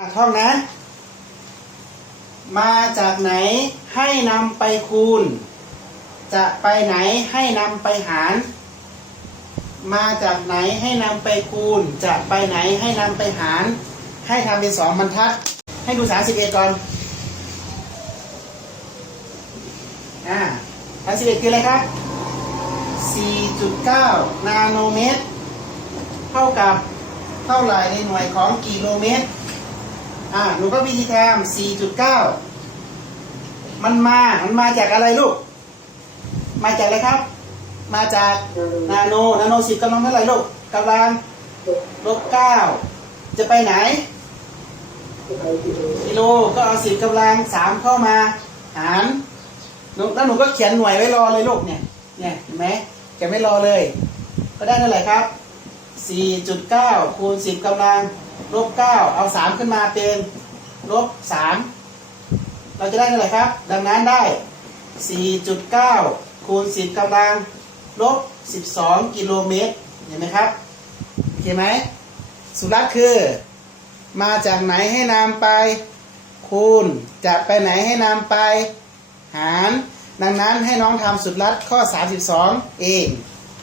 อะท่องนะ มาจากไหนให้นำไปคูณ จะไปไหนให้นำไปหาร มาจากไหนให้นำไปคูณ จะไปไหนให้นำไปหาร ให้ทำเป็นสองบรรทัด ให้ดูสามสิบเอ็ดก่อน อ่าสามสิบเอ็ดคืออะไรครับ4.9นาโนเมตร เท่ากับเท่าไหร่ในหน่วยของกิโลเมตร อ่าหนูก็วิธีแทม4.9 มันมา มันมาจากอะไรลูก มาจากอะไรครับ มาจากนาโน นาโนสิบกำลังเท่าไหร่ลูกกำลังลบเก้า จะไปไหน กิโล ก็เอาสิบกำลังสามเข้ามา หารหนูแล้วหนูก็เขียนหน่วยไว้รอเลยลูกเนี่ย เนี่ยเห็นไหมเขียนไว้รอเลย ก็ได้เท่าไหร่ครับ4.9คูณ10กำลัง ลบ9เอา3ขึ้นมาเป็นลบ3เราจะได้เท่าไหร่ครับ ดังนั้นได้ 4.9 คูณ 10กำลังลบ 12 กิโลเมตร เห็นไหมครับโอเคไหมสุรัตน์คือ มาจากไหนให้นำไป คูณจะไปไหนให้นำไป หาร ดังนั้นให้น้องทำสุดรัดข้อ 32 เอง